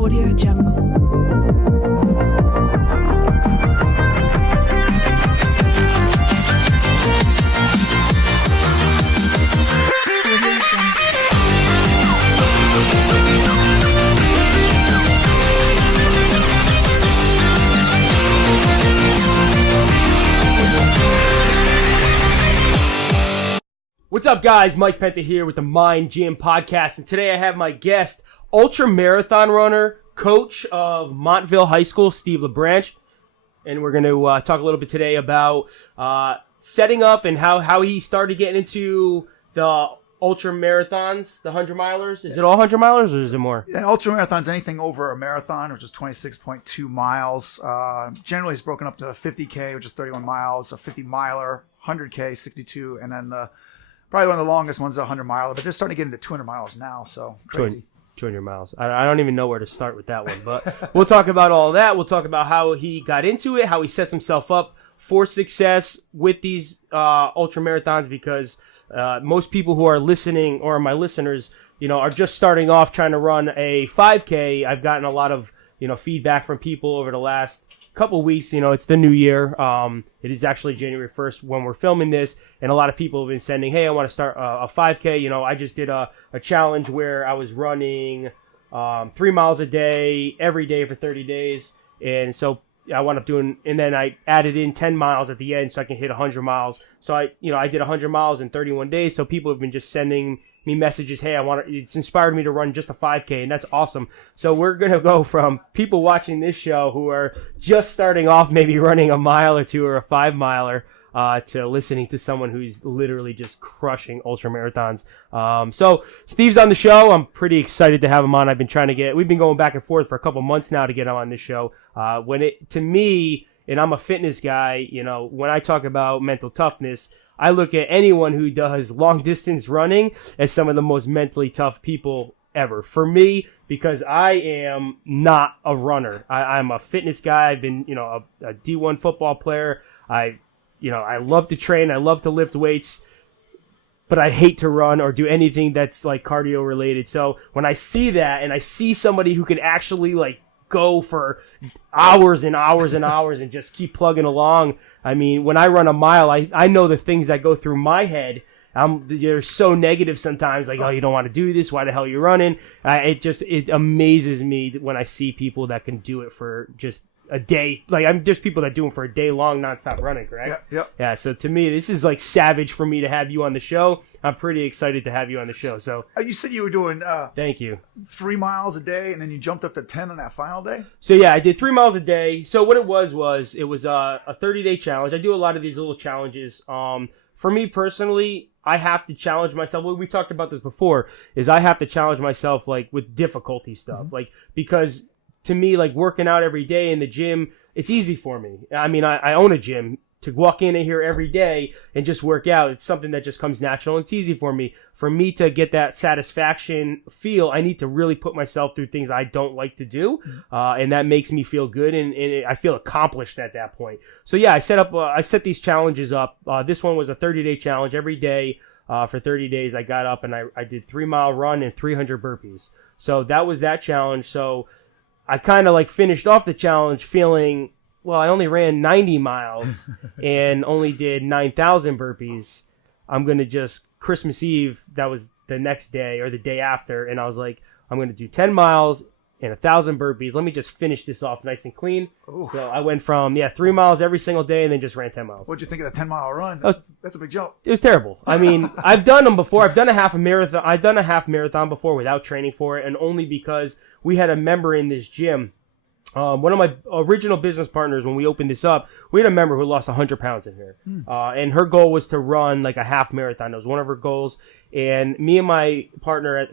Audio Jungle. What's up, guys? Mike Penta here with the Mind Gym Podcast, and today I have my guest, ultra marathon runner, coach of Montville High School, Steve LaBranche, and we're going to talk a little bit today about setting up and how he started getting into the ultra marathons, the 100-milers. Is it all 100-milers, or is it more? Yeah, ultra marathons, anything over a marathon, which is 26.2 miles. Generally, it's broken up to 50K, which is 31 miles, a 50-miler, 100K, 62, and then probably one of the longest ones is a 100-miler, but they're starting to get into 200 miles now, so crazy. 200 miles. I don't even know where to start with that one, but we'll talk about all that. We'll talk about how he got into it, how he sets himself up for success with these ultra marathons, because most people who are listening, or my listeners, are just starting off trying to run a 5K. I've gotten a lot of feedback from people over the last couple weeks. It's the new year. It is actually January 1st when we're filming this, and a lot of people have been sending, hey, I want to start a 5K. I just did a challenge where I was running 3 miles a day every day for 30 days, and so I wound up doing, and then I added in 10 miles at the end so I can hit 100 miles. So I did 100 miles in 31 days. So people have been just sending me messages, hey, it's inspired me to run just a 5K, and that's awesome. So we're going to go from people watching this show who are just starting off, maybe running a mile or two or a 5-miler, to listening to someone who's literally just crushing ultra marathons. So Steve's on the show. I'm pretty excited to have him on. We've been going back and forth for a couple months now to get him on this show. To me, and I'm a fitness guy, when I talk about mental toughness, I look at anyone who does long distance running as some of the most mentally tough people ever. For me, because I am not a runner. I'm a fitness guy. I've been, a D1 football player. I love to train. I love to lift weights, but I hate to run or do anything that's like cardio related. So when I see that and I see somebody who can actually go for hours and hours and hours and just keep plugging along. I mean, when I run a mile, I know the things that go through my head. They're so negative sometimes, like, oh, you don't want to do this. Why the hell are you running? It amazes me when I see people that can do it for just a day. There's people that do them for a day long, nonstop running, correct? Yeah. So to me, this is savage for me to have you on the show. I'm pretty excited to have you on the show. So you said you were doing thank you 3 miles a day, and then you jumped up to 10 on that final day. So yeah, I did 3 miles a day. So what it was a 30-day challenge. I do a lot of these little challenges. For me personally, I have to challenge myself. We talked about this before. Is I have to challenge myself with difficulty stuff, because to me, working out every day in the gym, it's easy for me. I mean, I own a gym. To walk in here every day and just work out, it's something that just comes natural. It's easy for me. For me to get that satisfaction feel, I need to really put myself through things I don't like to do, and that makes me feel good, and I feel accomplished at that point. So yeah, I set these challenges up. This one was a 30-day challenge. Every day for 30 days, I got up and I did 3-mile run and 300 burpees. So that was that challenge. So I kind of finished off the challenge feeling, well, I only ran 90 miles and only did 9,000 burpees. I'm going to just, Christmas Eve, that was the next day or the day after, and I was like, I'm going to do 10 miles and 1,000 burpees. Let me just finish this off nice and clean. Ooh. So I went from, 3 miles every single day and then just ran 10 miles. What'd you think of the 10-mile run? That's a big jump. It was terrible. I mean, I've done them before. I've done a half marathon before without training for it, and only because we had a member in this gym. One of my original business partners, when we opened this up, we had a member who lost 100 pounds in here. And her goal was to run a half marathon. That was one of her goals. And me and my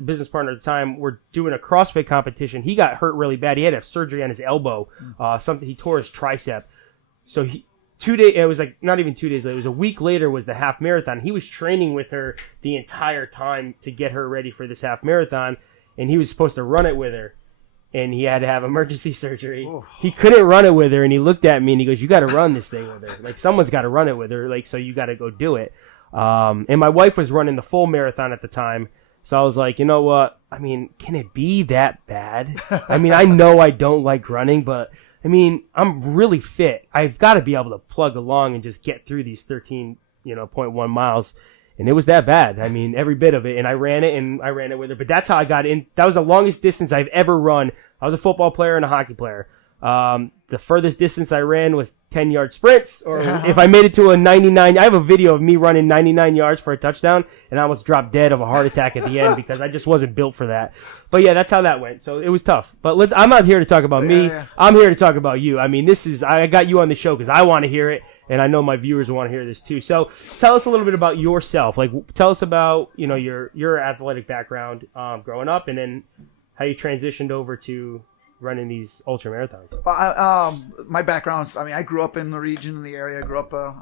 business partner at the time, were doing a CrossFit competition. He got hurt really bad. He had to have surgery on his elbow. He tore his tricep. So it was not even 2 days later. It was a week later was the half marathon. He was training with her the entire time to get her ready for this half marathon. And he was supposed to run it with her. And he had to have emergency surgery. Ooh. He couldn't run it with her, and he looked at me and he goes, "You got to run this thing with her. Someone's got to run it with her. So you got to go do it." And my wife was running the full marathon at the time, So I was like, you know what? I mean, can it be that bad? I mean, I know I don't like running, but I mean, I'm really fit. I've got to be able to plug along and just get through these 13.1 miles. And it was that bad. I mean, every bit of it. And I ran it with her. But that's how I got in. That was the longest distance I've ever run. I was a football player and a hockey player. The furthest distance I ran was 10-yard sprints, or if I made it to a 99, I have a video of me running 99 yards for a touchdown, and I almost dropped dead of a heart attack at the end because I just wasn't built for that. But yeah, that's how that went. So it was tough. But I'm not here to talk about me. Yeah. I'm here to talk about you. I mean, I got you on the show because I want to hear it, and I know my viewers want to hear this too. So tell us a little bit about yourself. Like, tell us about, your athletic background, growing up, and then how you transitioned over to running these ultra marathons. My background's, I grew up in the region, in the area. I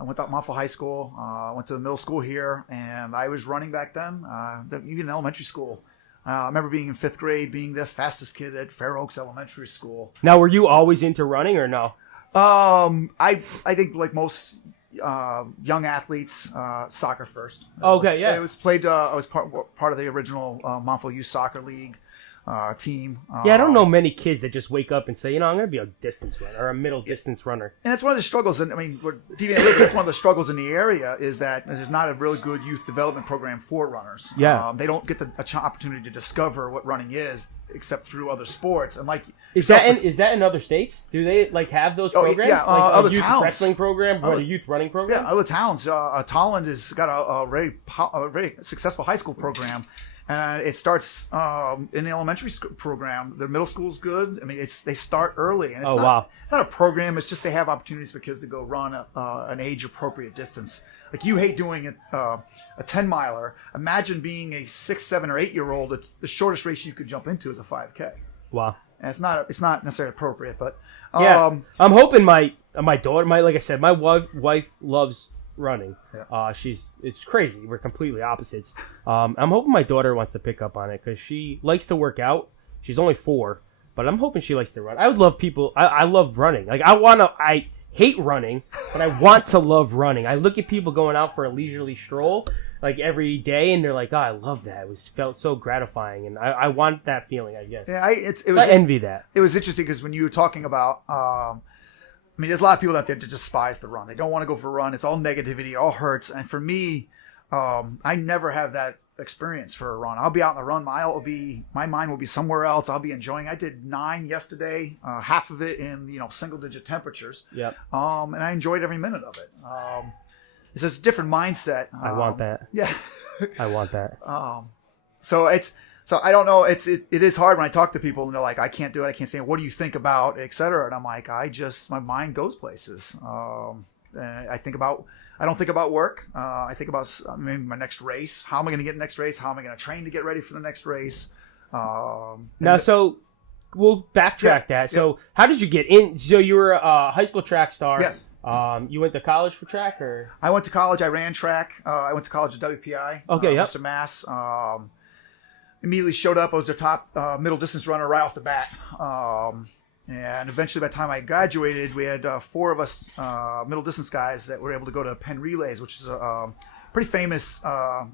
went to Montville High School. Went to the middle school here, and I was running back then, even in elementary school. I remember being in 5th grade, being the fastest kid at Fair Oaks Elementary School. Now, were you always into running or no? I think like most young athletes, soccer first. It was played. I was part of the original Montville Youth Soccer League team. I don't know many kids that just wake up and say, I'm going to be a distance runner or a middle distance runner. And that's one of the struggles. And that's one of the struggles in the area is that there's not a really good youth development program for runners. Yeah. They don't get the opportunity to discover what running is except through other sports. And is that in other states? Do they have those programs? Yeah, like other a youth towns. Wrestling program or a youth running program? Yeah, other towns. Tolland has got a very successful high school program. It starts in the elementary program. The middle school's good. I mean, they start early. And it's It's not a program. It's just they have opportunities for kids to go run an age-appropriate distance. Like, you hate doing a 10-miler. Imagine being a 6, 7, or 8-year-old. It's the shortest race you could jump into is a 5K. Wow. And it's not necessarily appropriate, but I'm hoping my daughter, like I said, my wife loves running. Yeah. It's crazy. We're completely opposites. I'm hoping my daughter wants to pick up on it because she likes to work out. She's only 4, but I'm hoping she likes to run. I would love people. I love running. Like, I hate running, but I want to love running. I look at people going out for a leisurely stroll like every day, and they're like, "Oh, I love that. Felt so gratifying," and I want that feeling. I guess. Yeah, I envy that. It was interesting because when you were talking about. There's a lot of people out there that despise the run. They don't want to go for a run. It's all negativity. It all hurts. And for me, I never have that experience for a run. I'll be out in the run. My mind will be somewhere else. I'll be enjoying. I did 9 yesterday, half of it in single-digit temperatures. Yep. And I enjoyed every minute of it. It's just a different mindset. I want that. Yeah. I want that. So I don't know. It is hard when I talk to people and they're like, I can't do it. I can't say, what do you think about, et cetera? And I'm like, my mind goes places. I don't think about work. I think about my next race. How am I going to get the next race? How am I going to train to get ready for the next race? So we'll backtrack that. So how did you get in? So you were a high school track star. Yes. You went to college for track, or? I went to college. I ran track. I went to college at WPI. Okay, Mr. Mass. Immediately showed up. I was their top middle distance runner right off the bat. And eventually, by the time I graduated, we had 4 of us middle distance guys that were able to go to Penn Relays, which is a pretty famous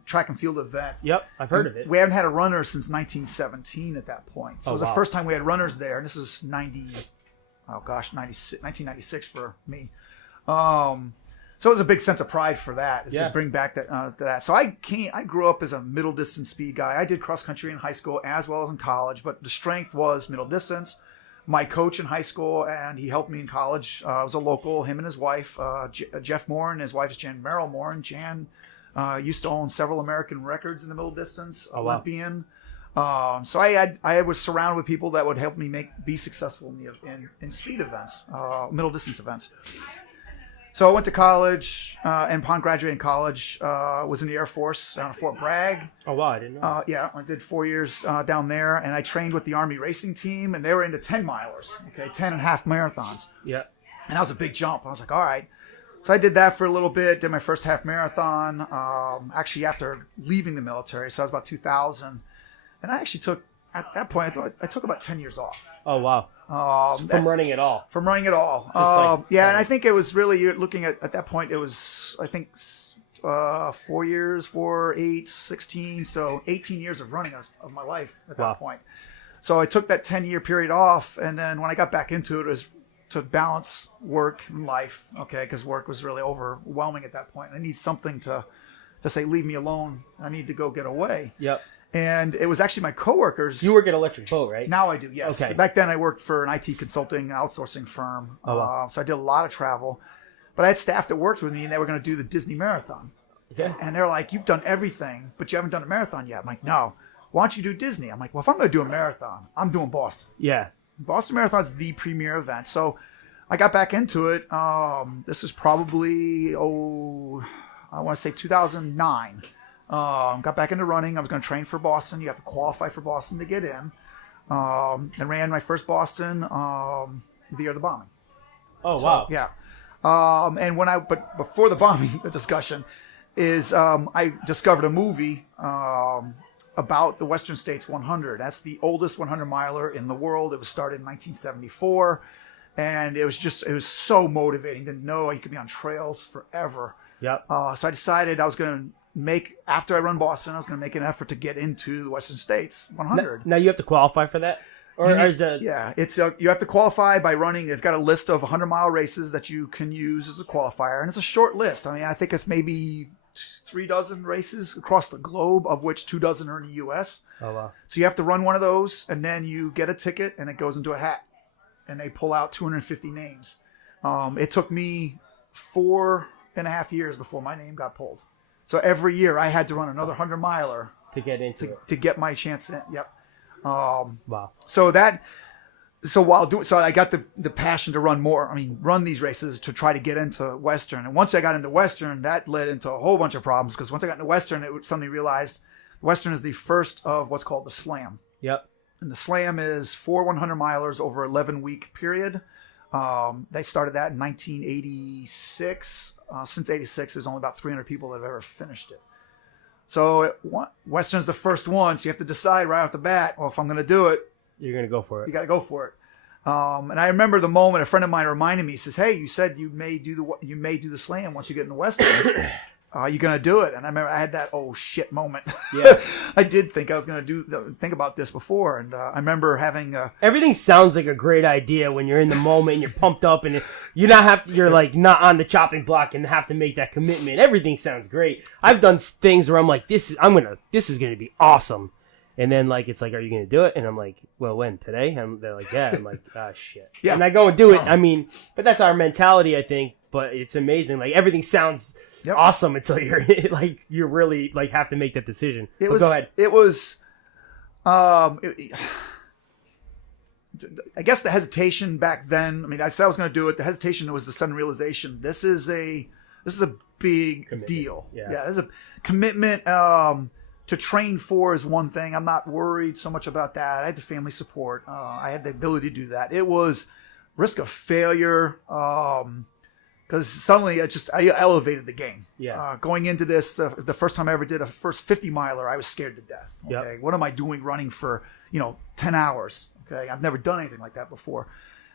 track and field event. Yep, I've heard of it. We haven't had a runner since 1917 at that point. So it was the first time we had runners there. And this is 1996 for me. So it was a big sense of pride for that, to bring back that. So I grew up as a middle distance speed guy. I did cross country in high school as well as in college, but the strength was middle distance. My coach in high school, and he helped me in college, was a local, him and his wife, Jeff Moore, and his wife is Jan Merrill Moore. And Jan used to own several American records in the middle distance, Olympian. Wow. So I was surrounded with people that would help me be successful in speed events, middle distance events. So I went to college, and upon graduating college, was in the Air Force down at Fort Bragg. Oh, wow, I didn't know. Yeah, I did 4 years down there, and I trained with the Army racing team, and they were into 10-milers, 10.5 marathons. Yeah. And that was a big jump. I was like, all right. So I did that for a little bit, did my first half marathon, actually after leaving the military, so I was about 2000. And I actually took, at that point, I took about 10 years off. Oh, wow. From running at all. From running at all. And I think it was really, you're looking at that point, it was, I think, 4 years, 4, 8, 16, so 18 years of running of my life at that point. So I took that 10-year period off, and then when I got back into it was to balance work and life, okay, because work was really overwhelming at that point. I need something to say, leave me alone. I need to go get away. Yep. And it was actually my coworkers. You work at Electric Boat, right? Now I do, yes. Okay. Back then I worked for an IT consulting and outsourcing firm. Oh, wow. So I did a lot of travel. But I had staff that worked with me, and they were going to do the Disney Marathon. Yeah. And they're like, you've done everything, but you haven't done a marathon yet. I'm like, no. Why don't you do Disney? I'm like, well, if I'm going to do a marathon, I'm doing Boston. Yeah. Boston Marathon's the premier event. So I got back into it. This is probably, I want to say 2009. Got back into running. I was going to train for Boston. You have to qualify for Boston to get in. And ran my first Boston the year of the bombing. Oh, So, wow. Yeah. But before the bombing discussion is I discovered a movie about the Western States 100. That's the oldest 100 miler in the world. It was started in 1974. And it was so motivating to know you could be on trails forever. Yep. So I decided I was going to after I run Boston, I was going to make an effort to get into the Western States 100. Now you have to qualify for that? Or is that... Yeah, it's you have to qualify by running. They've got a list of 100-mile races that you can use as a qualifier, and it's a short list. I mean, I think it's maybe 3 dozen races across the globe, of which 2 dozen are in the U.S. Oh, wow. So you have to run one of those, and then you get a ticket, and it goes into a hat, and they pull out 250 names. It took me 4.5 years before my name got pulled. So every year I had to run another 100-miler To get into it. to get my chance in. Yep. Wow. So I got the passion to run these races to try to get into Western. And once I got into Western, that led into a whole bunch of problems, because once I got into Western, it suddenly realized Western is the first of what's called the Slam. Yep. And the Slam is 4 100-milers over 11-week period. They started that in 1986. Since 86, there's only about 300 people that have ever finished it. So Western's the first one, so you have to decide right off the bat, well, if I'm going to do it, You're going to go for it. you got to go for it. And I remember the moment a friend of mine reminded me, he says, hey, you said you may do the Slam once you get into Western. Are you going to do it? And I remember I had that oh shit moment. Yeah. I did think I was going to think about this before. And I remember having Everything sounds like a great idea when you're in the moment and you're pumped up and you're like not on the chopping block and have to make that commitment. Everything sounds great. I've done things where I'm like, this is going to be awesome. And then like, it's like, are you going to do it? And I'm like, well, when? Today? And they're like, yeah. I'm like, ah, shit. Yeah. And I go and do it. I mean, but that's our mentality, I think. But it's amazing. Like everything sounds awesome until you're like, you really like have to make that decision. Go ahead. It was, I guess the hesitation back then, I mean, I said I was going to do it. The hesitation was the sudden realization. This is a big deal. Yeah. There's a commitment. To train for is one thing. I'm not worried so much about that. I had the family support. I had the ability to do that. It was risk of failure. Because suddenly I elevated the game. Yeah. Going into this, the first time I ever did a first 50-miler, I was scared to death. Okay. Yep. What am I doing running for 10 hours? Okay. I've never done anything like that before.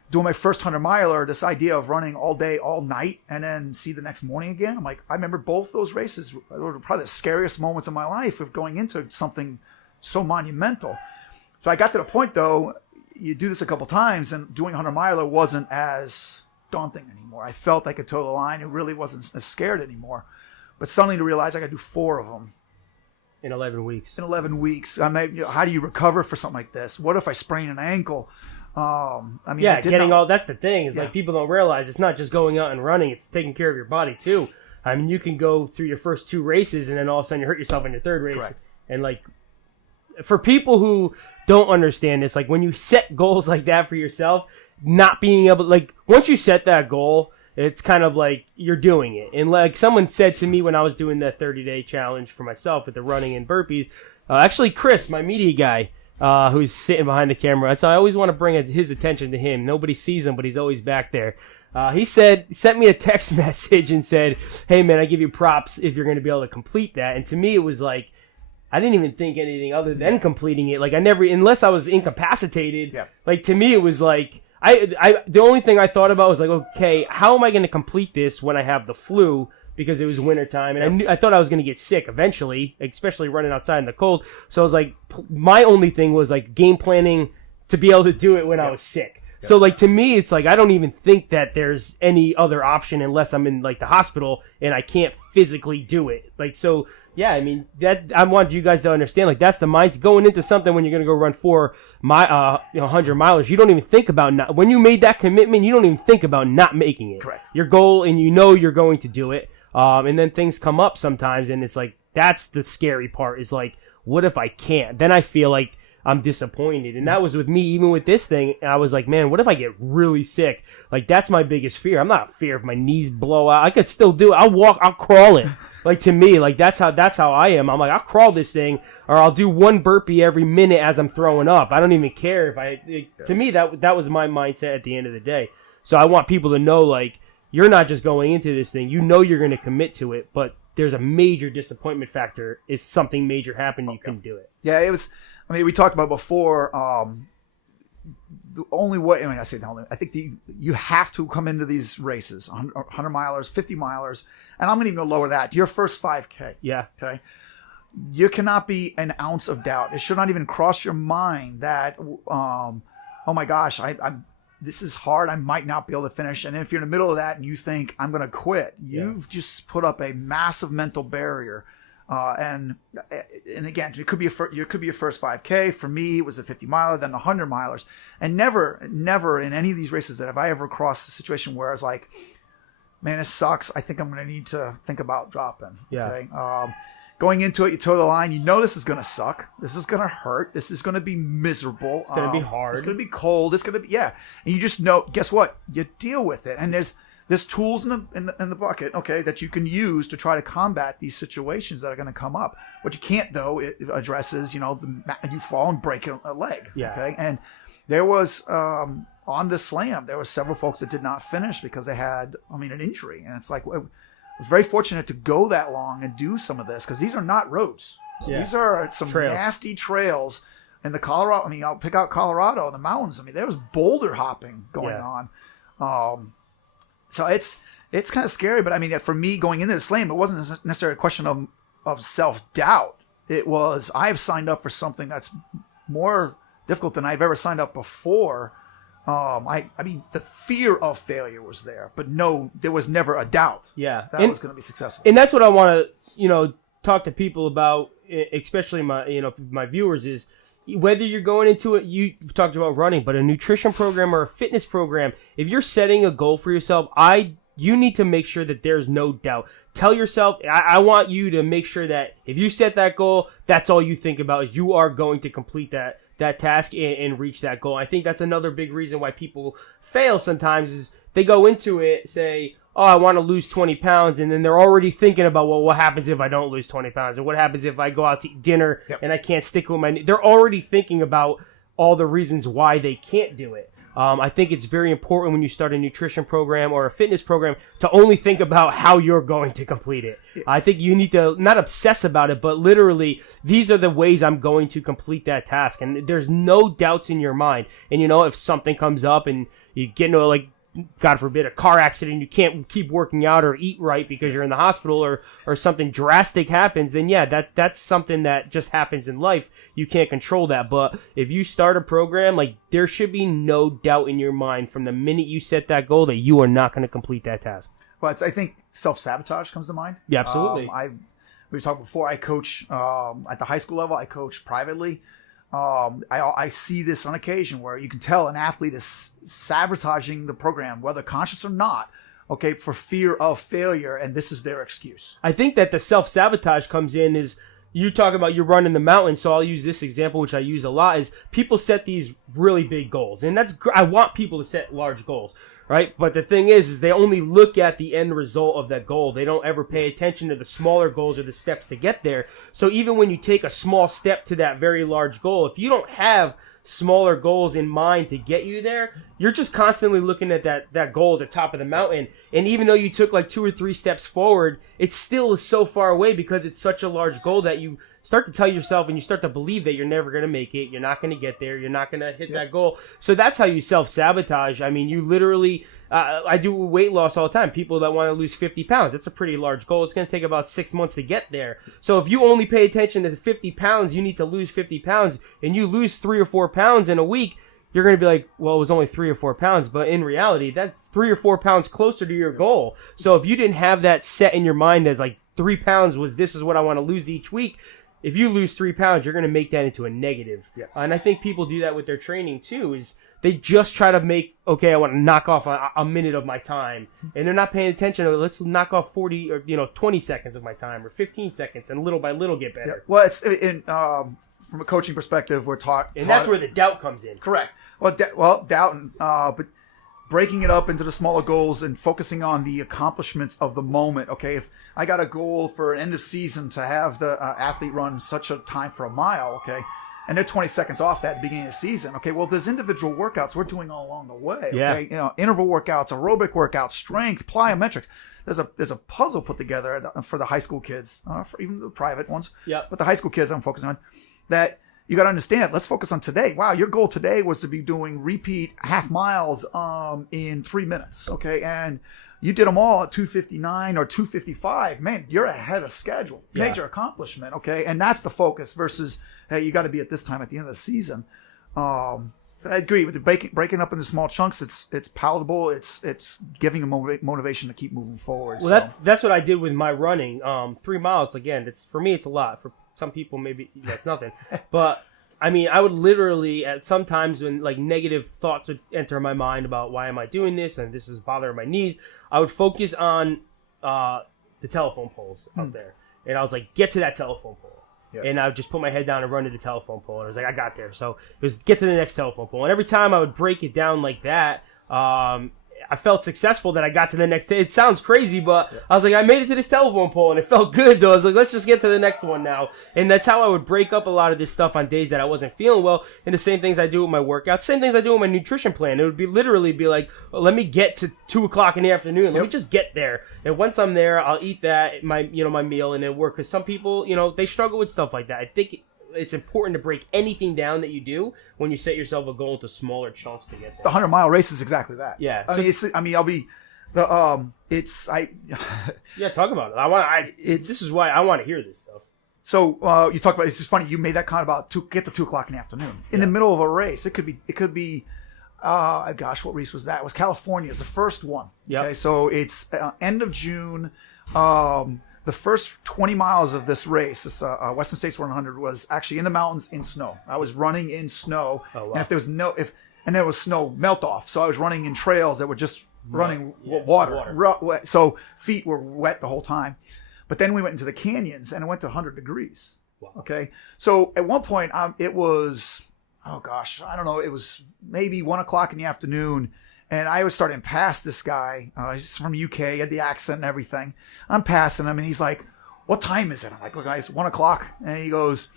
Doing my first 100-miler, this idea of running all day, all night, and then see the next morning again. I'm like, I remember both those races were probably the scariest moments of my life of going into something so monumental. So I got to the point, though, you do this a couple times, and doing a 100-miler wasn't as daunting anymore. I felt I could toe the line. It really wasn't as scared anymore. But suddenly to realize I got to do 4 of them. In 11 weeks. In 11 weeks. I mean, how do you recover for something like this? What if I sprain an ankle? That's the thing. Is like people don't realize it's not just going out and running. It's taking care of your body too. I mean, you can go through your first 2 races and then all of a sudden you hurt yourself in your 3rd race. Correct. And like, for people who don't understand this, like when you set goals like that for yourself, not being able, like once you set that goal, it's kind of like you're doing it. And like someone said to me when I was doing that 30-day challenge for myself with the running and burpees, actually Chris, my media guy, who's sitting behind the camera. So I always want to bring his attention to him. Nobody sees him, but he's always back there. He sent me a text message and said, hey man, I give you props if you're going to be able to complete that. And to me, it was like, I didn't even think anything other than completing it. Like unless I was incapacitated, like to me, it was like, the only thing I thought about was like, okay, how am I going to complete this when I have the flu because it was wintertime, and I thought I was going to get sick eventually, especially running outside in the cold. So I was like, my only thing was like game planning to be able to do it when I was sick. So, like, to me, it's like I don't even think that there's any other option unless I'm in, like, the hospital and I can't physically do it. Like, so, yeah, I mean, that I want you guys to understand, like, that's the mindset. Going into something when you're going to go run 100 milers, you don't even think about not – when you made that commitment, you don't even think about not making it. Correct. Your goal, and you know you're going to do it. And then things come up sometimes, and it's like that's the scary part is, like, what if I can't? Then I feel like – I'm disappointed. And that was with me, even with this thing. I was like, man, what if I get really sick? Like, that's my biggest fear. I'm not a fear if my knees blow out. I could still do it. I'll crawl it. Like, to me, like, that's how I am. I'm like, I'll crawl this thing, or I'll do one burpee every minute as I'm throwing up. I don't even care to me, that was my mindset at the end of the day. So I want people to know, like, you're not just going into this thing. You know you're going to commit to it, but there's a major disappointment factor. Is something major happened, you couldn't do it. Yeah, it was. I mean, we talked about before. The only way. I mean, I say the only. I think you have to come into these races, 100 milers, 50 milers, and I'm going to even go lower that. Your first 5K. Yeah. Okay. You cannot be an ounce of doubt. It should not even cross your mind that, oh my gosh, this is hard. I might not be able to finish. And if you're in the middle of that and you think I'm going to quit, you've just put up a massive mental barrier. And again, it could be your first 5K. For me, it was a 50 miler, then 100 milers, and never in any of these races that have I ever crossed a situation where I was like, man, this sucks. I think I'm going to need to think about dropping. Yeah. Okay. Going into it, you toe the line. You know this is going to suck. This is going to hurt. This is going to be miserable. It's going to be hard. It's going to be cold. It's going to be and you just know. Guess what? You deal with it, and there's tools in the bucket, okay, that you can use to try to combat these situations that are going to come up. What you can't, though, it addresses, you fall and break a leg. Yeah. Okay, and there was on the slam, there were several folks that did not finish because they had, an injury, and it's like I was very fortunate to go that long and do some of this because these are not roads. Yeah. These are some nasty trails in the Colorado. I'll pick out Colorado, the mountains. There was boulder hopping going on. So it's kind of scary, but for me going into the slam, it wasn't necessarily a question of self-doubt. It was, I've signed up for something that's more difficult than I've ever signed up before. The fear of failure was there, but no, there was never a doubt that I was going to be successful. And that's what I want to, talk to people about, especially my viewers, is whether you're going into it, you talked about running, but a nutrition program or a fitness program, if you're setting a goal for yourself, you need to make sure that there's no doubt. Tell yourself, I want you to make sure that if you set that goal, that's all you think about is you are going to complete that task and reach that goal. I think that's another big reason why people fail sometimes is they go into it, say, oh, I want to lose 20 pounds, and then they're already thinking about, well, what happens if I don't lose 20 pounds? Or what happens if I go out to eat dinner and I can't stick with they're already thinking about all the reasons why they can't do it. I think it's very important when you start a nutrition program or a fitness program to only think about how you're going to complete it. I think you need to not obsess about it, but literally, these are the ways I'm going to complete that task. And there's no doubts in your mind. And, if something comes up and you get into God forbid, a car accident, you can't keep working out or eat right because you're in the hospital or something drastic happens, then that's something that just happens in life. You can't control that. But if you start a program, there should be no doubt in your mind from the minute you set that goal that you are not going to complete that task. Well, I think self-sabotage comes to mind. Yeah, absolutely. We talked before, I coach at the high school level, I coach privately. I see this on occasion where you can tell an athlete is sabotaging the program, whether conscious or not, okay, for fear of failure, and this is their excuse. I think that the self-sabotage comes in is you talk about you're running the mountain, so I'll use this example, which I use a lot, is people set these really big goals, and I want people to set large goals, right? But the thing is they only look at the end result of that goal. They don't ever pay attention to the smaller goals or the steps to get there. So even when you take a small step to that very large goal, if you don't have smaller goals in mind to get you there, you're just constantly looking at that goal at the top of the mountain. And even though you took 2 or 3 steps forward, it still is so far away because it's such a large goal that you start to tell yourself and you start to believe that you're never going to make it. You're not going to get there. You're not going to hit that goal. So that's how you self-sabotage. I mean, you literally, I do weight loss all the time. People that want to lose 50 pounds, that's a pretty large goal. It's going to take about 6 months to get there. So if you only pay attention to 50 pounds, you need to lose 50 pounds, and you lose 3 or 4 pounds in a week, you're going to be like, well, it was only 3 or 4 pounds. But in reality, that's 3 or 4 pounds closer to your goal. So if you didn't have that set in your mind as like 3 pounds was this is what I want to lose each week, if you lose 3 pounds, you're going to make that into a negative. Yeah. And I think people do that with their training too, is they just try to make, okay, I want to knock off a minute of my time. And they're not paying attention. Let's knock off 40 or 20 seconds of my time or 15 seconds and little by little get better. Yeah. Well, it's from a coaching perspective, we're taught. And that's where the doubt comes in. Correct. Well, doubting, but breaking it up into the smaller goals and focusing on the accomplishments of the moment. Okay, if I got a goal for an end of season to have the athlete run such a time for a mile, okay, and they're 20 seconds off that at the beginning of the season. Okay, well, there's individual workouts we're doing all along the way. Okay, interval workouts, aerobic workouts, strength, plyometrics. There's a puzzle put together for the high school kids, for even the private ones. Yeah. But the high school kids I'm focusing on that. You got to understand, let's focus on today. Wow, your goal today was to be doing repeat half miles in 3 minutes, okay? And you did them all at 2:59 or 2:55. Man, you're ahead of schedule. Major accomplishment, okay? And that's the focus versus, hey, you got to be at this time at the end of the season. I agree with the breaking up into small chunks. It's palatable. It's giving a motivation to keep moving forward. Well, that's what I did with my running. 3 miles, again, for me, it's a lot. For some people, maybe that's nothing. But, I mean, I would literally, at some times when, like, negative thoughts would enter my mind about why am I doing this and this is bothering my knees, I would focus on the telephone poles out there. And I was like, get to that telephone pole. Yep. And I would just put my head down and run to the telephone pole. And I was like, I got there. So it was get to the next telephone pole. And every time I would break it down like that, I felt successful that I got to the next. It sounds crazy, but I was like, I made it to this telephone pole, and it felt good, though. I was like, let's just get to the next one now. And that's how I would break up a lot of this stuff on days that I wasn't feeling well. And the same things I do with my workouts, same things I do with my nutrition plan. It would be literally like, well, let me get to 2 o'clock in the afternoon. Let me just get there. And once I'm there, I'll eat my meal and then work. Because some people, they struggle with stuff like that. I think it's important to break anything down that you do when you set yourself a goal into smaller chunks to get there. The 100-mile race is exactly that. Yeah. Yeah, talk about it. This is why I want to hear this stuff. So you talk about, it's just funny, you made that comment about get to 2 o'clock in the afternoon. In the middle of a race, it could be what race was that? It was California. It was the first one. Yep. Okay, so it's end of June. The first 20 miles of this race, this Western States 100, was actually in the mountains in snow. I was running in snow, and if there was there was snow melt off, so I was running in trails that were just running water. So feet were wet the whole time. But then we went into the canyons, and it went to 100 degrees. Wow. Okay, so at one point it was, I don't know, it was maybe 1 o'clock in the afternoon. And I was starting to pass this guy. He's from UK, he had the accent and everything. I'm passing him, and he's like, what time is it? I'm like, look, guys, 1 o'clock. And he goes,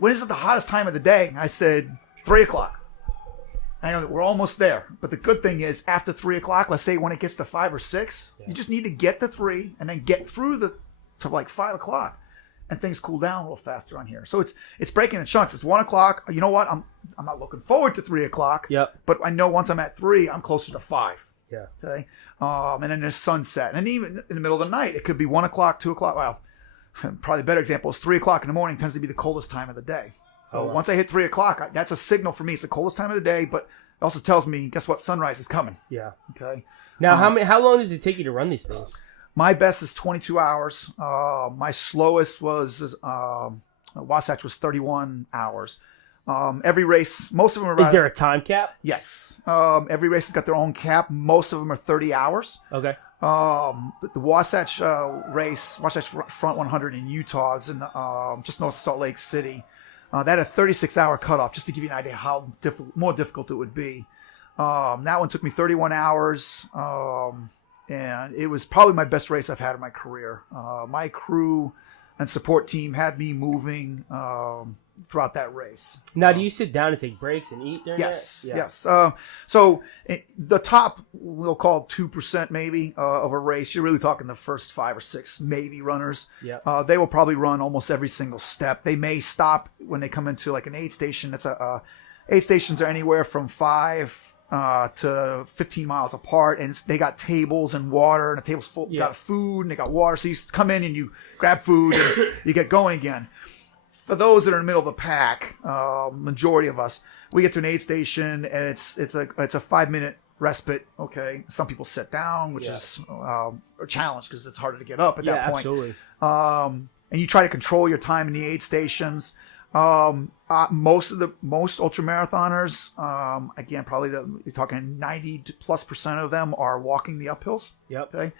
when is it the hottest time of the day? I said, 3 o'clock. I know that we're almost there. But the good thing is, after 3 o'clock, let's say when it gets to 5 or 6, you just need to get to 3 and then get through to like 5 o'clock. And things cool down a little faster on here. So it's breaking in chunks. It's 1 o'clock. You know what? I'm not looking forward to 3 o'clock. Yep. But I know once I'm at 3, I'm closer to 5. Yeah. Okay. And then there's sunset. And even in the middle of the night, it could be 1 o'clock, 2 o'clock. Well, probably a better example is 3 o'clock in the morning tends to be the coldest time of the day. So once I hit 3 o'clock, that's a signal for me. It's the coldest time of the day, but it also tells me, guess what? Sunrise is coming. Yeah. Okay. Now, how long does it take you to run these things? My best is 22 hours. My slowest was Wasatch was 31 hours. Every race, most of them are. Is there a time cap? Yes. Every race has got their own cap. Most of them are 30 hours. Okay. But the Wasatch race, Wasatch Front 100 in Utah, is in just north of Salt Lake City. That had a 36-hour cutoff, just to give you an idea how more difficult it would be. That one took me 31 hours. And it was probably my best race I've had in my career. My crew and support team had me moving. throughout that race. Now, do you sit down and take breaks and eat during Yes, that? yes. So the top, we'll call 2% maybe of a race. You're really talking the first 5 or 6 maybe runners. Yeah. They will probably run almost every single step. They may stop when they come into like an aid station. It's aid stations are anywhere from 5 to 15 miles apart, and they got tables and water, and the tables full. Got food and they got water. So you come in and you grab food and you get going again. For those that are in the middle of the pack, majority of us, we get to an aid station and it's a 5-minute respite. Okay, some people sit down, which is a challenge because it's harder to get up at that point. Absolutely. And you try to control your time in the aid stations. Most ultra marathoners, again, probably you're talking 90+% of them are walking the uphills. Yep. Okay.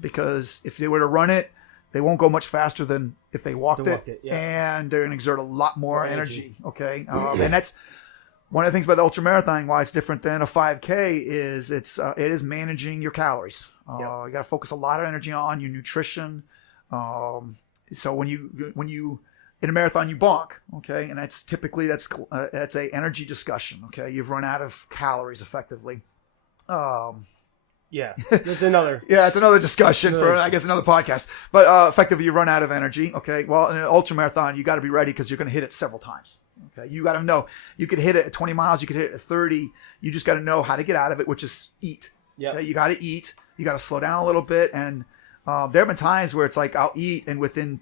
Because if they were to run it, they won't go much faster than if they walked it, and they're going to exert a lot more energy. Okay, and that's one of the things about the ultramarathon. Why it's different than a 5K is it is managing your calories. You got to focus a lot of energy on your nutrition. So when you in a marathon you bonk, okay, and that's typically that's a energy discussion. Okay, you've run out of calories effectively. Yeah, it's another. It's another discussion for, I guess, another podcast. But effectively, you run out of energy. Okay, well, in an ultra marathon, you got to be ready because you're going to hit it several times. Okay, you got to know you could hit it at 20 miles, you could hit it at 30. You just got to know how to get out of it, which is eat. Yeah, okay? You got to eat. You got to slow down a little bit. And there have been times where it's like I'll eat, and within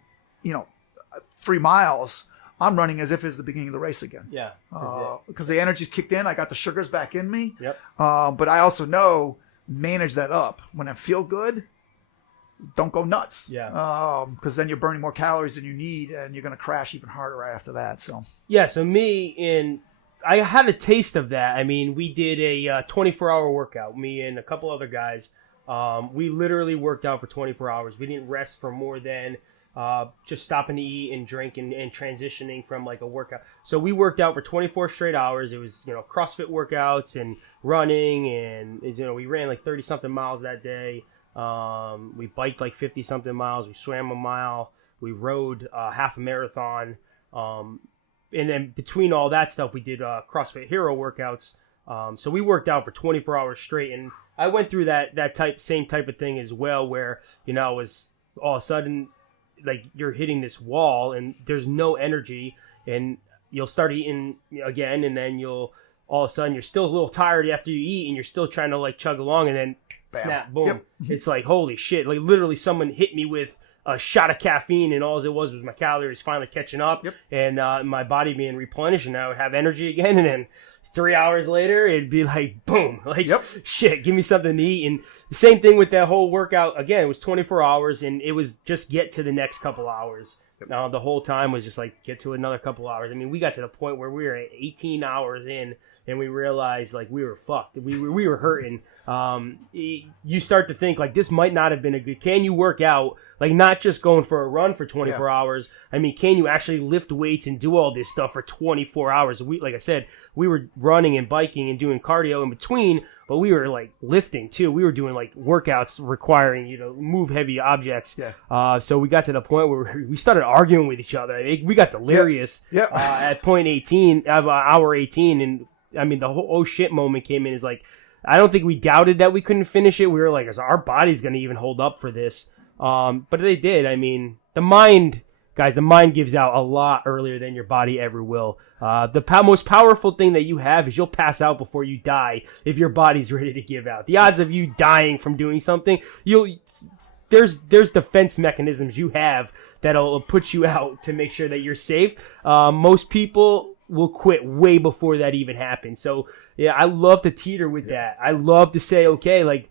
3 miles, I'm running as if it's the beginning of the race again. Yeah, because the energy's kicked in. I got the sugars back in me. Yep. But I also know. Manage that up. When I feel good, don't go nuts. Yeah. Because then you're burning more calories than you need, and you're going to crash even harder right after that. So. Yeah. So I had a taste of that. I mean, we did a 24-hour workout. Me and a couple other guys. We literally worked out for 24 hours. We didn't rest for more than just stopping to eat and drink and transitioning from like a workout. So we worked out for 24 straight hours. It was, CrossFit workouts and running, and we ran like 30 something miles that day. We biked like 50 something miles. We swam a mile. We rode half a marathon. And then between all that stuff, we did CrossFit Hero workouts. So we worked out for 24 hours straight, and I went through that same type of thing as well, where it was all of a sudden like you're hitting this wall and there's no energy, and you'll start eating again, and then you'll all of a sudden you're still a little tired after you eat, and you're still trying to like chug along, and then snap, boom. Yep. It's like, holy shit, like literally someone hit me with a shot of caffeine, and all it was my calories finally catching up. Yep. And my body being replenished, and I would have energy again, and then 3 hours later it'd be like boom, like shit, give me something to eat. And the same thing with that whole workout. Again, it was 24 hours, and it was just get to the next couple hours. The whole time was just like get to another couple hours. I mean, we got to the point where we were at 18 hours in, and we realized like we were fucked. We were hurting. You start to think like this might not have been a good. Can you work out, like not just going for a run for 24 hours? I mean, can you actually lift weights and do all this stuff for 24 hours? Like I said, we were running and biking and doing cardio in between, but we were like lifting too. We were doing like workouts requiring you to move heavy objects. So we got to the point where we started arguing with each other. We got delirious at point 18, hour 18, and I mean the whole oh shit moment came in. Is like I don't think we doubted that we couldn't finish it. We were like, is our body's going to even hold up for this? But they did. I mean, the mind gives out a lot earlier than your body ever will. The most powerful thing that you have is you'll pass out before you die if your body's ready to give out. The odds of you dying from doing something, there's defense mechanisms you have that'll put you out to make sure that you're safe. Most people will quit way before that even happens. So yeah, I love to teeter with that. I love to say, okay, like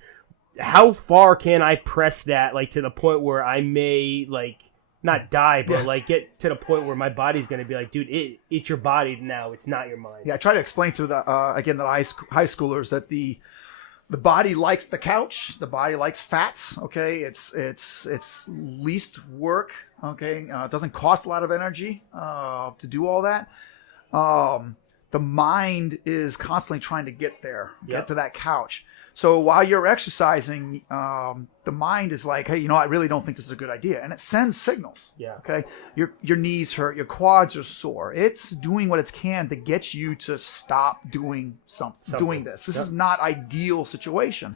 how far can I press that, like to the point where I may like not die, but like get to the point where my body's going to be like, dude, it's your body now. It's not your mind. Yeah. I try to explain to the high schoolers that the body likes the couch. The body likes fats. Okay. It's least work. Okay. It doesn't cost a lot of energy, to do all that. the mind is constantly trying to get there, get to that couch. So while you're exercising, the mind is like, hey, I really don't think this is a good idea. And it sends signals. Yeah. Okay. Your knees hurt. Your quads are sore. It's doing what it can to get you to stop doing something. Doing this. This is not ideal situation.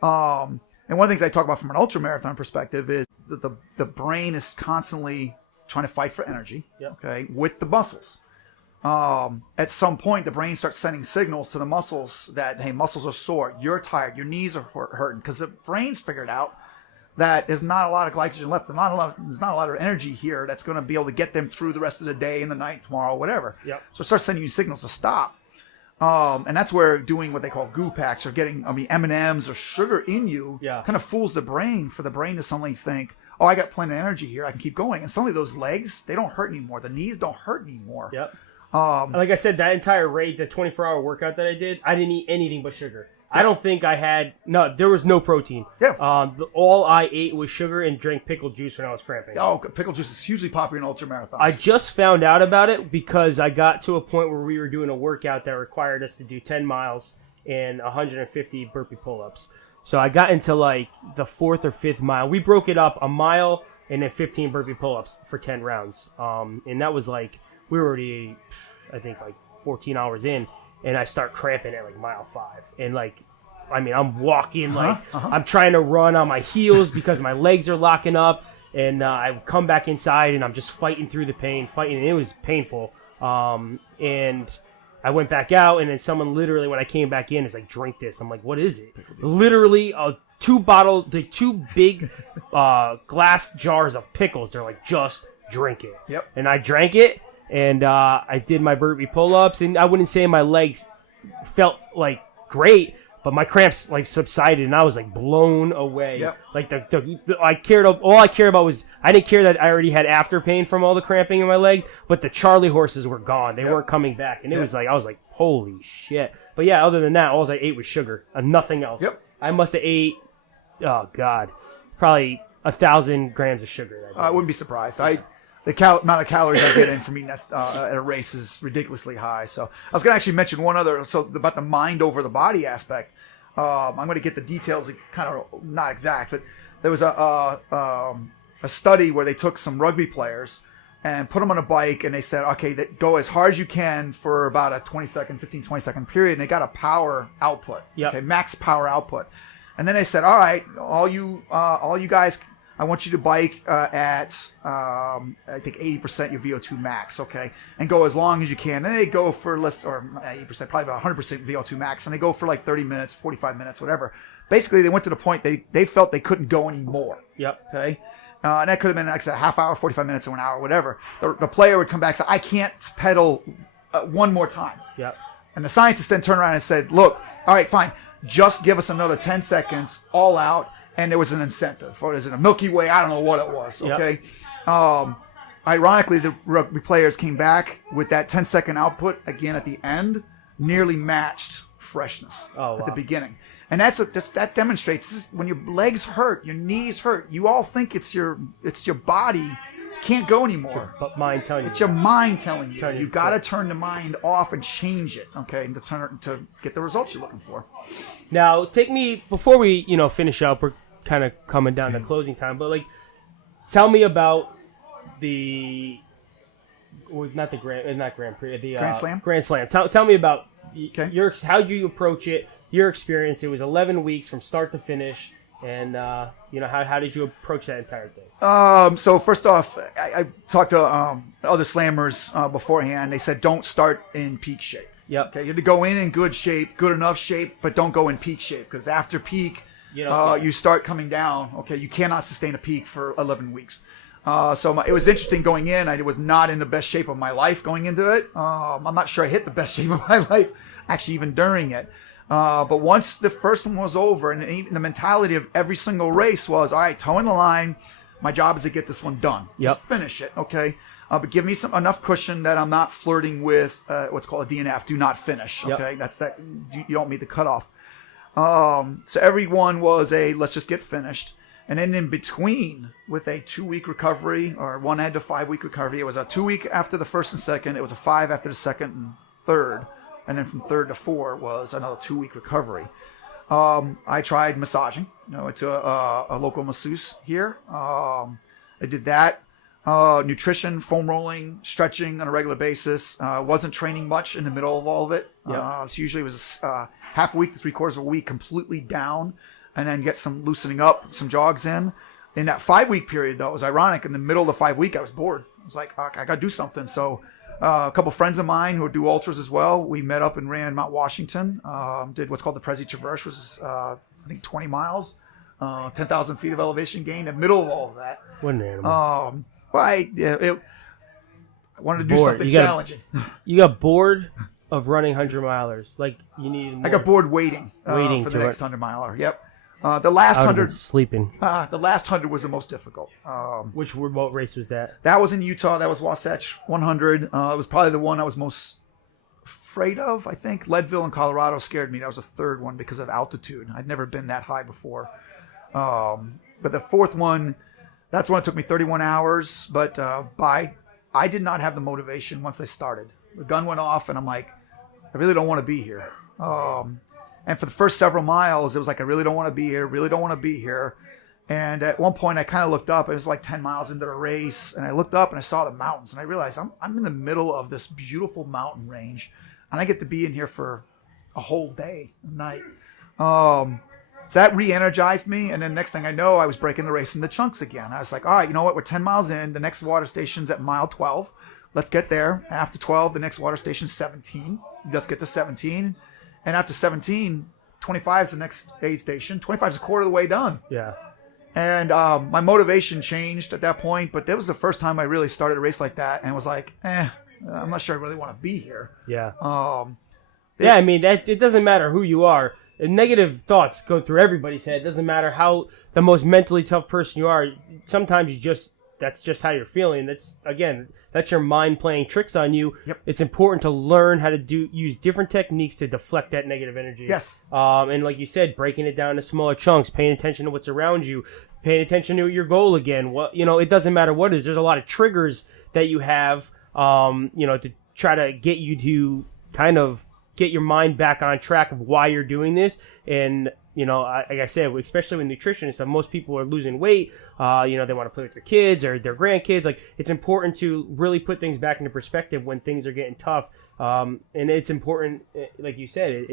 And one of the things I talk about from an ultramarathon perspective is that the brain is constantly trying to fight for energy. Okay. With the muscles. At some point, the brain starts sending signals to the muscles that, hey, muscles are sore, you're tired, your knees are hurting, because the brain's figured out that there's not a lot of glycogen left. There's not a lot of energy here that's going to be able to get them through the rest of the day and the night, tomorrow, whatever. So it starts sending you signals to stop. And that's where doing what they call goo packs or getting, M&Ms or sugar in you kind of fools the brain for the brain to suddenly think, oh, I got plenty of energy here, I can keep going. And suddenly those legs, they don't hurt anymore. The knees don't hurt anymore. Like I said, that entire raid, the 24-hour workout that I did, I didn't eat anything but sugar. I don't think I had there was no protein. All I ate was sugar and drank pickle juice when I was cramping. Oh, pickle juice is hugely popular in ultramarathons. I just found out about it because I got to a point where we were doing a workout that required us to do 10 miles and 150 burpee pull-ups. So I got into like the 4th or 5th mile. We broke it up, a mile and then 15 burpee pull-ups for 10 rounds. And that was like, we were already, I think, like 14 hours in, and I start cramping at like mile 5. And like, I'm walking, I'm trying to run on my heels because my legs are locking up. And I come back inside, and I'm just fighting through the pain, and it was painful. And I went back out, and then someone literally, when I came back in, is like, drink this. I'm like, what is it? Literally, two big glass jars of pickles. They're like, just drink it. And I drank it. And I did my burpee pull-ups, and I wouldn't say my legs felt like great, but my cramps like subsided, and I was like blown away. Like all I cared about was, I didn't care that I already had after pain from all the cramping in my legs, but the Charlie horses were gone. They weren't coming back, and it was like, I was like, holy shit. But yeah, other than that, all I ate was sugar and nothing else. I must have ate, oh God, probably 1,000 grams of sugar that day. I wouldn't be surprised. The amount of calories I get in from eating at a race is ridiculously high. So I was going to actually mention one other, about the mind over the body aspect. I'm going to get the details kind of not exact, but there was a study where they took some rugby players and put them on a bike, and they said, okay, go as hard as you can for about a 15, 20 second period, and they got a power output, max power output. And then they said, all right, all you guys, I want you to bike at, I think, 80% your VO2 max, okay? And go as long as you can. And they go for less, or 80%, probably about 100% VO2 max. And they go for like 30 minutes, 45 minutes, whatever. Basically, they went to the point they felt they couldn't go anymore. Okay? And that could have been like a half hour, 45 minutes, or an hour, whatever. The player would come back and say, I can't pedal one more time. And the scientist then turned around and said, look, all right, fine. Just give us another 10 seconds, all out. And there was an incentive. Or is it a Milky Way? I don't know what it was. Okay. Ironically, the rugby players came back with that 10-second output again at the end, nearly matched freshness at the beginning. And that demonstrates when your legs hurt, your knees hurt. You all think it's your body can't go anymore. But mind telling you. It's your mind telling you. You got to turn the mind off and change it, okay, and to get the results you're looking for. Now, take me before we finish up. We're kind of coming down to closing time, but like, tell me about the Grand Slam. Grand Slam. Tell me about how did you approach it? Your experience. It was 11 weeks from start to finish. And, how did you approach that entire thing? So first off, I talked to other slammers beforehand. They said, don't start in peak shape. Okay, you have to go in good shape, good enough shape, but don't go in peak shape, because after peak, you start coming down. Okay, you cannot sustain a peak for 11 weeks. So it was interesting going in. I was not in the best shape of my life going into it. I'm not sure I hit the best shape of my life, actually, even during it. But once the first one was over, and even the mentality of every single race was, all right, toeing the line, my job is to get this one done. Just finish it, okay? But give me enough cushion that I'm not flirting with what's called a DNF, do not finish, okay? That's that. You don't meet the cutoff. So everyone was let's just get finished. And then in between, with a 2-week recovery, or 1 to 5 week recovery, it was a 2 week after the first and second, it was a 5 after the second and third. And then from third to four was another 2-week recovery. I tried massaging. I went to a local masseuse here. I did that. Nutrition, foam rolling, stretching on a regular basis. Wasn't training much in the middle of all of it. Yep. So usually it was half a week to 3/4 of a week completely down, and then get some loosening up, some jogs in. In that 5-week period, though, it was ironic. In the middle of the 5 week, I was bored. I was like, I got to do something. So a couple friends of mine who do ultras as well, we met up and ran Mount Washington. Did what's called the Prezi Traverse, which is I think 20 miles, 10,000 feet of elevation gain. In the middle of all of that. What an animal. I wanted to do something challenging. You got bored of running 100-milers. Like, you needed more. I got bored waiting for the next 100-miler. Yep. The last 100 sleeping. The last 100 was the most difficult. What race was that? That was in Utah. That was Wasatch 100. It was probably the one I was most afraid of, I think. Leadville in Colorado scared me. That was the third one because of altitude. I'd never been that high before. But the fourth one, that's when it took me 31 hours. But I did not have the motivation once I started. The gun went off, and I'm like, I really don't want to be here. And for the first several miles, it was like, I really don't want to be here, really don't want to be here. And at one point, I kind of looked up. It was like 10 miles into the race. And I looked up and I saw the mountains. And I realized I'm in the middle of this beautiful mountain range. And I get to be in here for a whole day, a night. So that re-energized me. And then next thing I know, I was breaking the race into chunks again. I was like, all right, you know what? We're 10 miles in. The next water station's at mile 12. Let's get there. After 12, the next water station's 17. Let's get to 17. And after 17, 25 is the next aid station. 25 is a quarter of the way done. Yeah. And my motivation changed at that point, but that was the first time I really started a race like that and was like, I'm not sure I really want to be here. Yeah. I mean, it doesn't matter who you are. Negative thoughts go through everybody's head. It doesn't matter how the most mentally tough person you are. Sometimes that's just how you're feeling. That's your mind playing tricks on you. Yep. It's important to learn how to use different techniques to deflect that negative energy. Yes. And like you said, breaking it down to smaller chunks, paying attention to what's around you, paying attention to your goal again. It doesn't matter what it is. There's a lot of triggers that you have, to try to get you to kind of get your mind back on track of why you're doing this. And like I said, especially with nutrition and stuff, most people are losing weight. They want to play with their kids or their grandkids. Like, it's important to really put things back into perspective when things are getting tough. And it's important, like you said,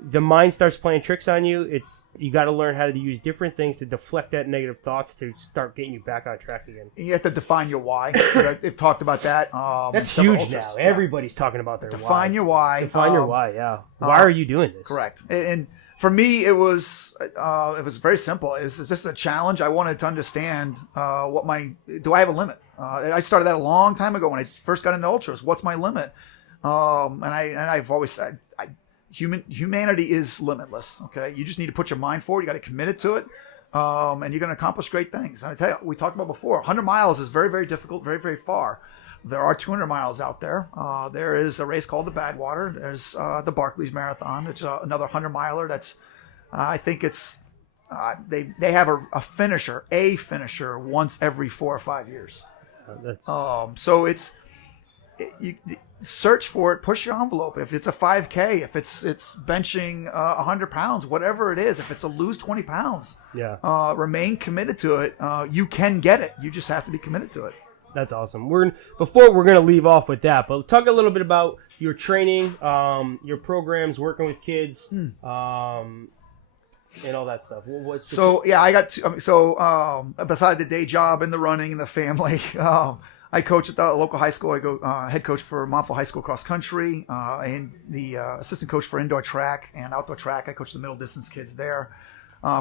the mind starts playing tricks on you. You got to learn how to use different things to deflect that negative thoughts to start getting you back on track again. You have to define your why. They've talked about that. That's huge now. Yeah. Everybody's talking about their define why. your why. Define your why. Yeah. Why are you doing this? Correct. And for me, it was very simple. It was just a challenge. I wanted to understand do I have a limit? I started that a long time ago when I first got into ultras. What's my limit? And I've always said, humanity is limitless. Okay, you just need to put your mind forward. You got to commit it to it, and you're going to accomplish great things. And I tell you, we talked about before, 100 miles is very, very difficult, very, very far. There are 200 miles out there. There is a race called the Badwater. There's the Barclays Marathon. It's another 100 miler. That's I think it's they have a finisher once every 4 or 5 years. So you search for it, push your envelope. If it's a 5K, if it's benching 100 pounds, whatever it is, if it's a lose 20 pounds, remain committed to it. You can get it. You just have to be committed to it. That's awesome. We're gonna leave off with that, but talk a little bit about your training, your programs, working with kids, and all that stuff. I got beside the day job and the running and the family, I coach at the local high school. I go head coach for Montville High School cross country, and the assistant coach for indoor track and outdoor track. I coach the middle distance kids there.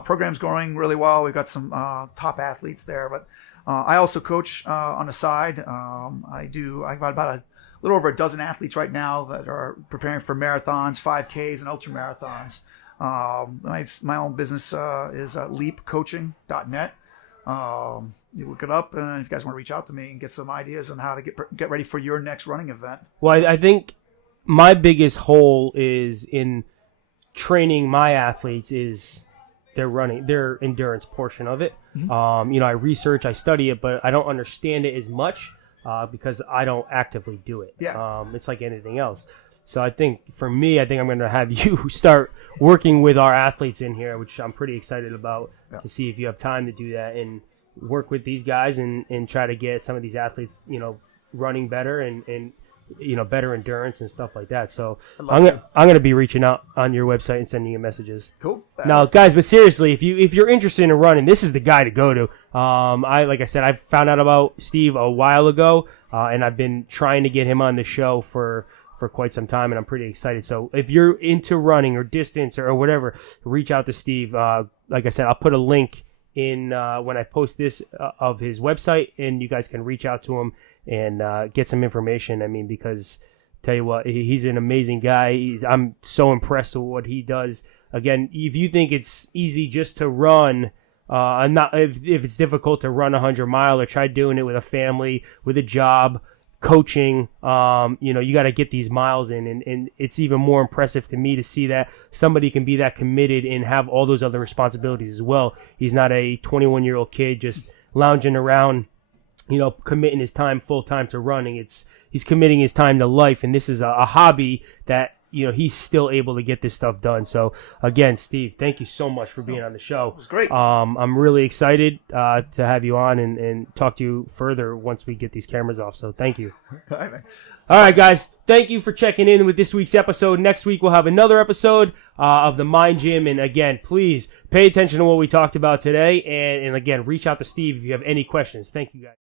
Program's going really well. We've got some top athletes there, but I also coach on the side. I've got about a little over a dozen athletes right now that are preparing for marathons, 5Ks, and ultra marathons. My own business is leapcoaching.net. You look it up, and if you guys want to reach out to me and get some ideas on how to get ready for your next running event. Well, I think my biggest hole is in training my athletes is their endurance portion of it. Mm-hmm. I research, I study it, but I don't understand it as much. because I don't actively do it. Yeah. It's like anything else. So I think for me, I think I'm going to have you start working with our athletes in here, which I'm pretty excited about to see if you have time to do that and work with these guys and try to get some of these athletes, running better and better endurance and stuff like that. So I'm going to be reaching out on your website and sending you messages. Cool. Now, guys, but seriously, if you're interested in running, this is the guy to go to. Like I said, I found out about Steve a while ago, and I've been trying to get him on the show for quite some time, and I'm pretty excited. So if you're into running or distance or whatever, reach out to Steve. Like I said, I'll put a link in when I post this of his website, and you guys can reach out to him and get some information. I mean, because tell you what, he's an amazing guy. I'm so impressed with what he does. Again, if you think it's easy just to run, not if it's difficult to run 100-mile, or try doing it with a family, with a job, coaching, you got to get these miles in, and it's even more impressive to me to see that somebody can be that committed and have all those other responsibilities as well. He's not a 21-year-old kid just lounging around, committing his time full time to running. He's committing his time to life, and this is a hobby that he's still able to get this stuff done. So again, Steve, thank you so much for being on the show. It was great. I'm really excited to have you on and talk to you further once we get these cameras off. So thank you. All right, man. All right, guys. Thank you for checking in with this week's episode. Next week, we'll have another episode of the Mind Gym. And again, please pay attention to what we talked about today. And again, reach out to Steve if you have any questions. Thank you, guys.